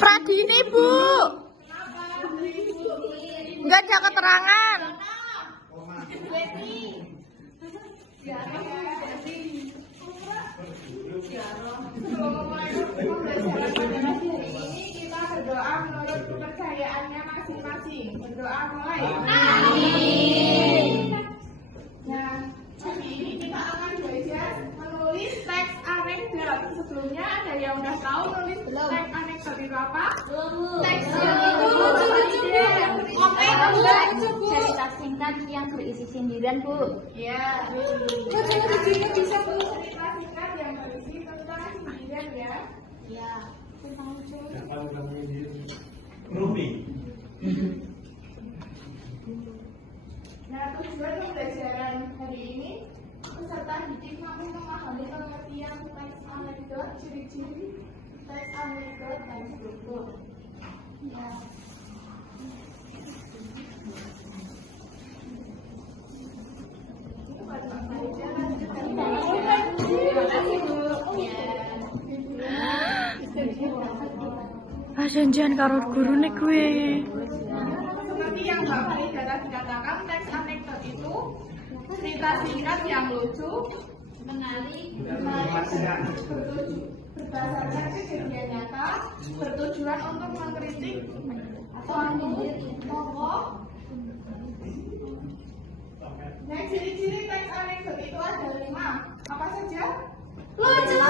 Pradini, Bu. Enggak ada keterangan. Kita berdoa menurut kepercayaannya masing-masing. Berdoa mulai. Nah, hari ini kita akan belajar menulis teks anekdot. Sebelumnya ada yang udah tahu nulis teks anekdot itu apa? Teks cerita singkat yang berisi sindiran, Bu. Ya, bisa Bu cerita singkat yang berisi tentang sindiran ya? Ya. Rumi. Nah, tujuan pembelajaran hari ini peserta didik mampu memahami pengertian teks anekdot, ciri-ciri teks anekdot dan struktur. Ya. Janjian karo gurune kuwi. Seperti yang Mbak Farida tadi katakan, teks anekdot itu cerita singkat yang lucu, menarik, berdasarkan kejadian nyata, bertujuan untuk mengkritik suatu tokoh. Nah, ciri-ciri teks anekdot itu ada 5. Apa saja? Lucu,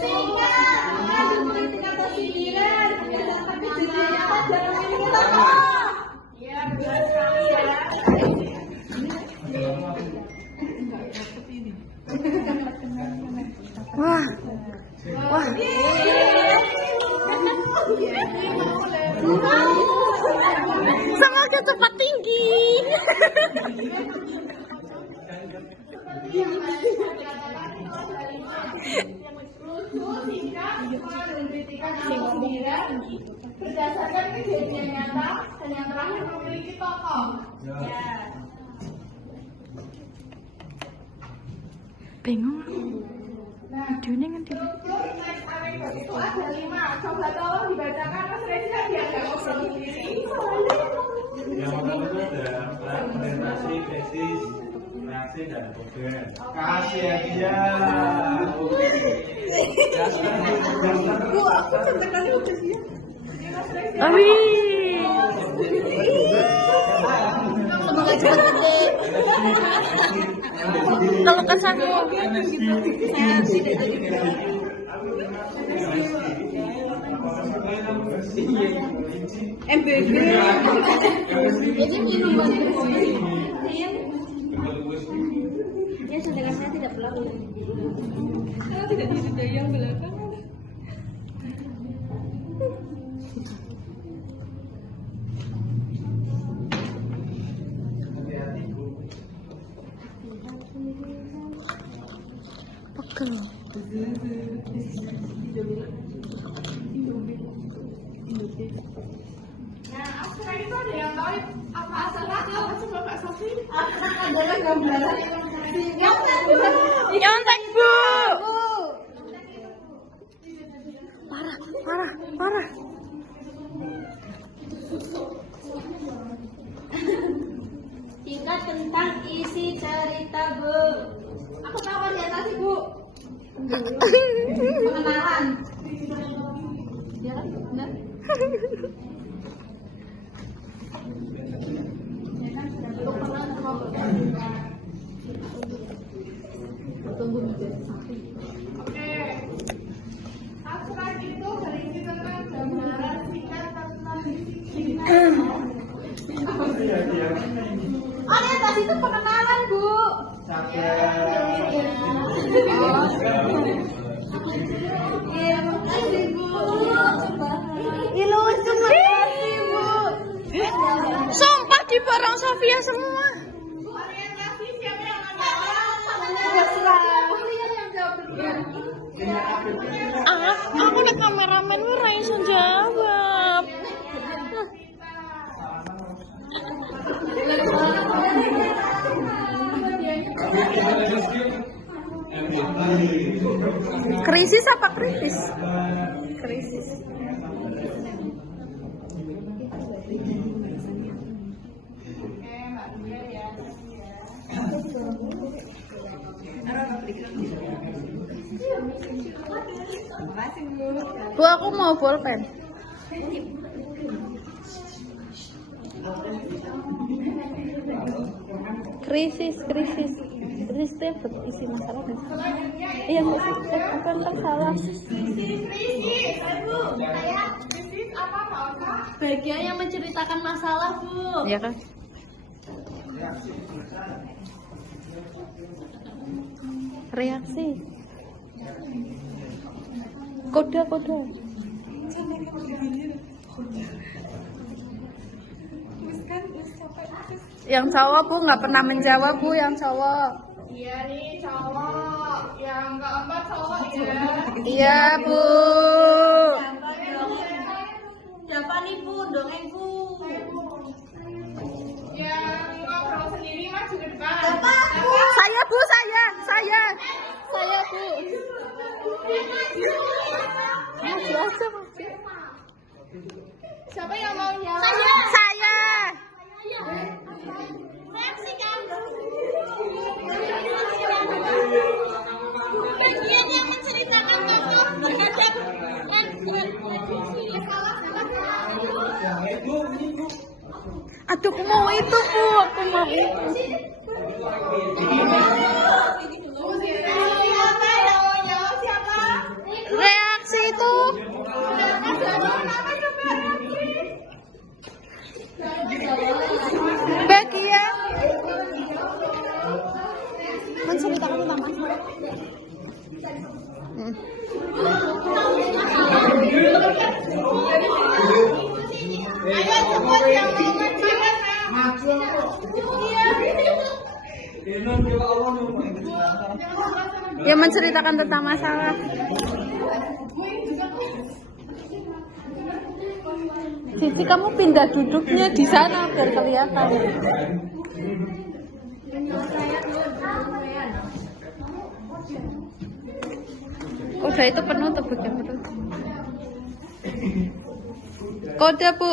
singkat, mengandung kritik atau sindiran, berdasarkan kejadian nyata dan memiliki tokoh. Ya, benar sekali ya. Wah. Wah. Semoga cepat tinggi. Lucu, singkat, mengandung kritikan atau sindiran, berdasarkan kejadian nyata, dan yang terakhir memiliki tokoh. Ya. Bingung. Nah, Videonya ngendi? struktur teks anekdot itu ada 5. Coba tolong dibacakan Mas Reza biar nggak ngobrol sendiri. Yang pertama itu ada presentasi, tesis, reaksi, dan tugas. Kasih ya dia. Bu, aku centekannya udah dia. Ini Mas Reza. Awi. Semoga cepat gede. Kalau kesanku. MBG. Jadi minuman ya sedangkan saya tidak berlaku. Tidak disudahi yang belakang. Pegel. Nah, abstrak itu ada yang tahu apa abstrak? Apa coba Mbak Sofi? Abstrak adalah gambaran yang Nyontek, Bu. Parah, parah, parah. singkat tentang isi cerita, Bu. Aku tahu di atas, Bu. Pengenalan. Ya kan? Benar. Oke. Abstrak itu berisi tentang gambaran singkat tentang isi Oh, di atas itu pengenalan, Bu. Iya, makasih Bu. Ih, lucu, makasih Bu. Sumpah di barang Sofia semua. Orientasi siapa yang menjawab? Aku udah kameramen ora iso jawab. Krisis apa kritis? Krisis. Bu, aku mau bolpen. Krisis itu isi masalah kan? Iya, apa yang salah? Krisis, apa Pak Oka? Bagian yang menceritakan masalah Bu. Iya kan? Reaksi. Kode. Yang cowok Bu nggak pernah menjawab Bu, yang cowok. Iya nih cowok, yang keempat cowok ya. Iya Bu. Siapa nih Bu? Dongeng Bu. Yang ngobrol sendiri maju ke depan. Saya Bu, saya Bu. Maju aja maju. Siapa yang mau jawab? Saya. Bagian yang menceritakan contoh terhadap Aduh, aku mau itu Bu, aku mau itu. Siapa yang mau jawab siapa? Reaksi itu. Bagian menceritakan tentang masalah. Ayo cepat yang mau menjawab. Yang menceritakan tentang masalah. Cici, kamu pindah duduknya di sana biar kelihatan. Kode itu penutup bagian penutup. Kode Bu.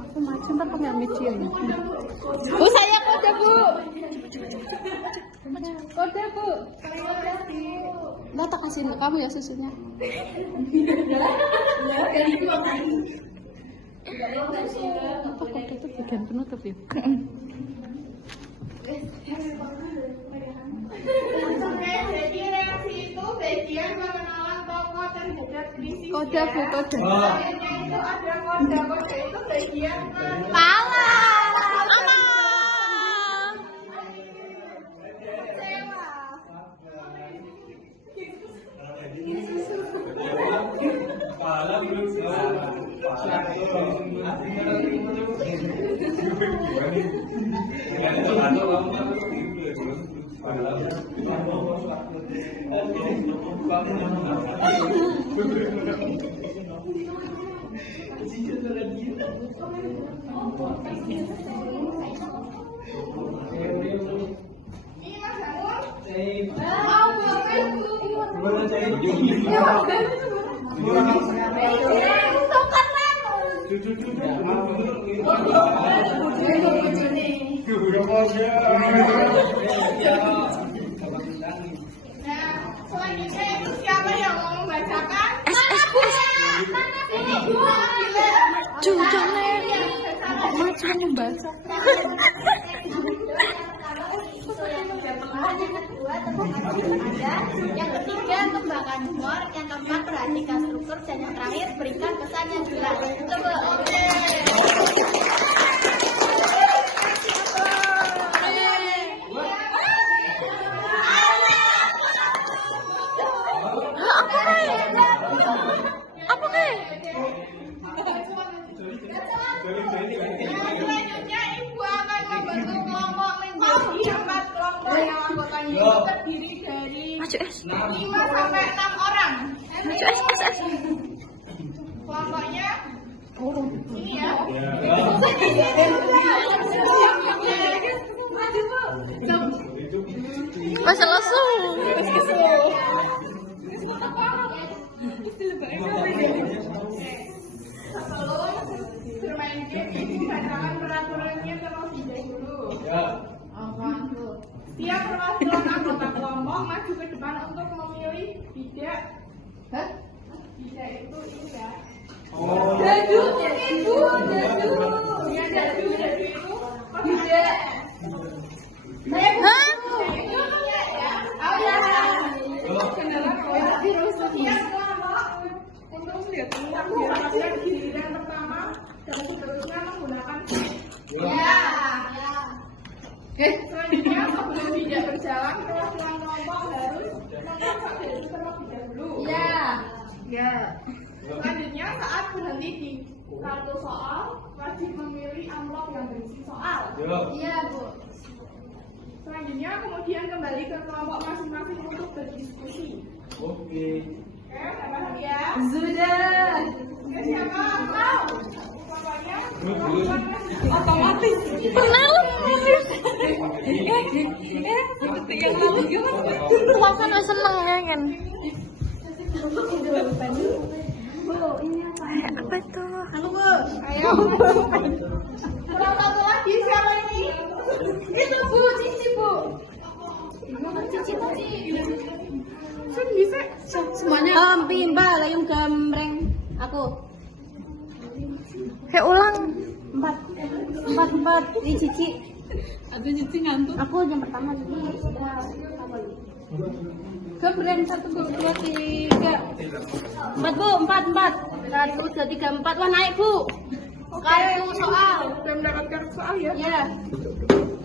Aku maju tapi nggak video ya. Bu, saya kode Bu. Kode Bu. Nggak tak kasih untuk kamu ya susunya. Apa kode itu bagian penutup ya? Jadi reaksi itu bagian pengenalan tokoh terhadap krisis. Kode Bu, kode. Selanjutnya itu ada kode itu bagian Pala. Selanjutnya itu siapa yang mau membacakan? Cucoknya maju membaca. Yang ketiga, kembangkan humor. Yang keempat, perhatikan struktur. Dan yang terakhir, berikan pesan yang jelas. Coba. yang anggotanya itu terdiri dari 5 sampai 6 orang. Kelompoknya ini ya. Masa langsung. Sebelum bermain game ini bacakan peraturannya terlebih dahulu. Setiap perwakilan anggota kelompok maju ke depan untuk memilih bidak. Bidak itu ini ya. Dadu itu. Ya, dadu itu Bidak. Hah? Oh ya. Setiap kelompok untuk mendapatkan giliran pertama dan seterusnya menggunakan selanjutnya sebelum tidak berjalan perwakilan kelompok harus mengangkat diri terlebih dahulu. Selanjutnya saat berhenti di kartu soal wajib memilih amplop yang berisi soal. Selanjutnya kemudian kembali ke kelompok masing-masing untuk berdiskusi. Oke. Oke, udah paham ya? Sudah. Oke, siapa mau? Pokoknya Otomatis. Seperti yang lalu gimana? Makan wis seneng ya kan. Apa itu? Halo Bu. ayo. Kurang satu lagi siapa ini? Itu Bu, Cici Bu. Kan bisa. Semuanya. Mbak, layung gambreng. Aku. Kayak ulang. Empat. Ini Cici. Aduh Cici ngantuk. Aku yang pertama Cici. Gambreng 1, 2, 3. 4 Bu, 4. 1, 2, 3, 4. Wah naik Bu. Kartu soal. Sudah mendapatkan soal ya? Ya.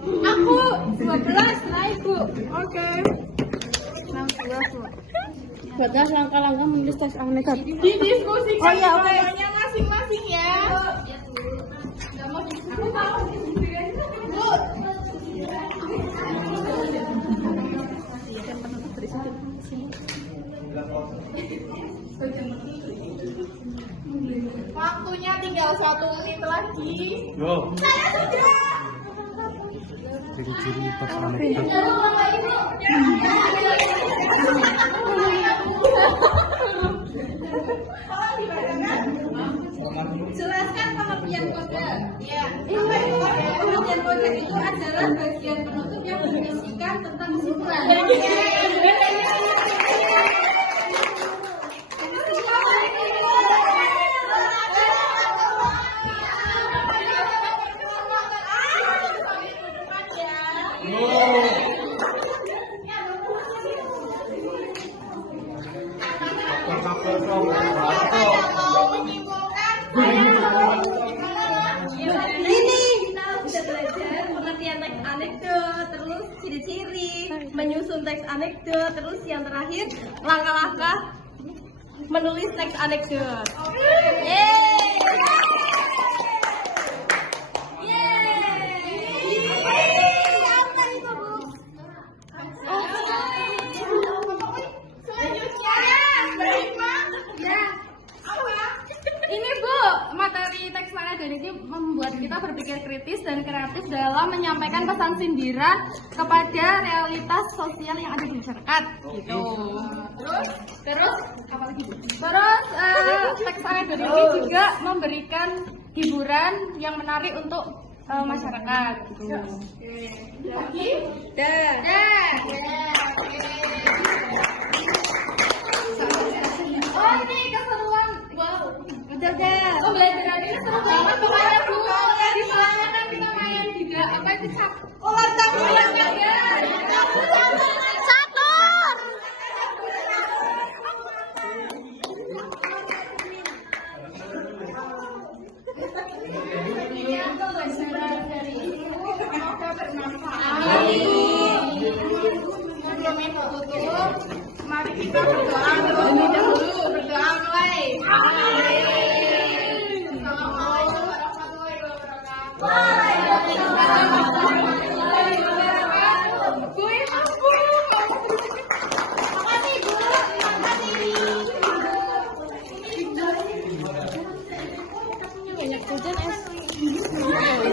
Aku 12 naik Bu. Oke. 12 Bu. 12 langkah-langkah menulis tes anekdot. Didiskusikan Oh, iya, oke. kelompoknya masing-masing ya. Waktunya tinggal 1 menit lagi. Yo. Saya sudah. Ciri-ciri pas anekdot. Tolong dibacakan. Jelaskan pengertian kode. Ya. Pengertian kode itu adalah bagian penutup yang berisikan tentang kesimpulan. Ini kita sudah belajar pengertian teks anekdot, terus ciri-ciri, menyusun teks anekdot, terus yang terakhir langkah-langkah menulis teks anekdot. Ini Bu, materi teks anekdot ini membuat kita berpikir kritis dan kreatif dalam menyampaikan pesan sindiran kepada realitas sosial yang ada di masyarakat. Gitu. Terus apa lagi Bu? Terus teks anekdot ini juga memberikan hiburan yang menarik untuk masyarakat. Gitu. Lagi? Dah. Oh, ini keseruan. Wow. Udah. Pembelajaran ini seru banget pokoknya Bu. Di soalnya kan kita main juga apa itu cap. Ular campur ya. Catur. Semoga bermanfaat. Sebelum itu tutup, mari kita berdoa terlebih dahulu. Berdoa mulai. Assalamualaikum warahmatullahi wabarakatuh.